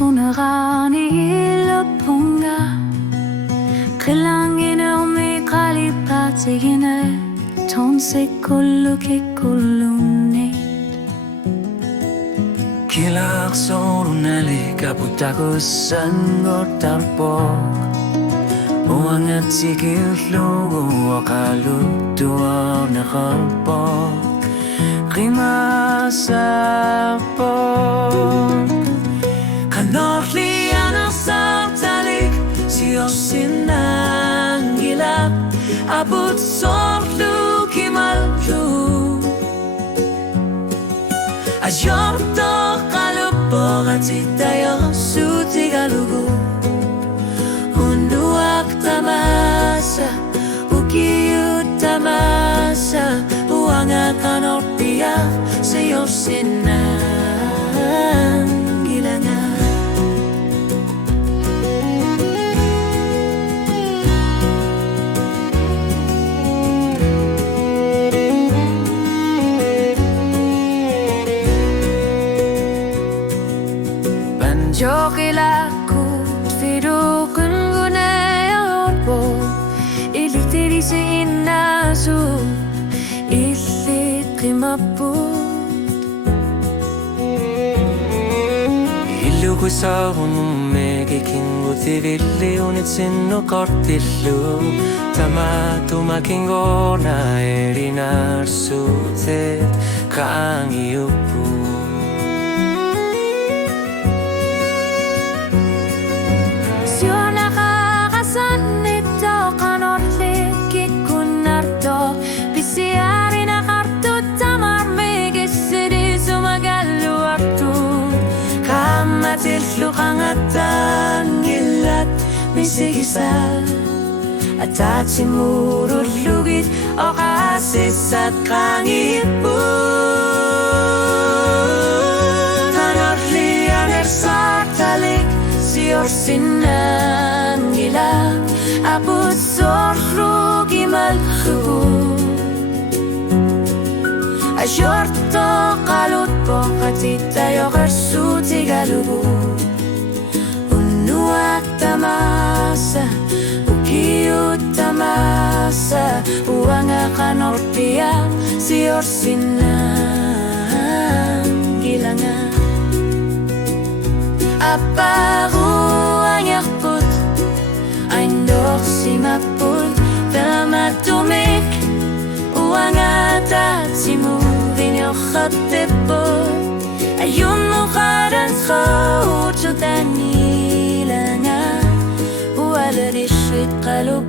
tunarani ilapunga Kailangan umi kalipatigina Tonse kullu kikulunit Kilak solo nali kaputako sangot tarpok Uangat sikil lugo wakalutua nakalpok Kimasapok Kanorli anak sartalik Siyosin ang gilap Abot sorlu kimallu Ayorto kalupok at sitayo sutigalugu Unuak tamasa Ukiut tamasa Uanga kanorpia Siyosin ang gilangan Jokilaku Vidukun gunayorpo Ilitiri si inasu Ilit kimaput Ilugu saavun kingu tivilli unitsinnu kortillu Tämä tumakingona erinarsuutet kaangiupu Lukangatan gilat misigisa At simurot lugit o kasis at kangipun Hanotli aner sartalik siyorsin ang gila Aput sorru gimalhu Ayorto kalut po katitayo karsuti galubu Tamasa, ukiut tamasa Uanga kanorpia, siyorsin ang gilangan Aparu anyakput, aindok simaput Telamatumik, uanga tatsimu Vinyokhatepot Ayun mo karan sa utsutan nilangan Wala di shit kalub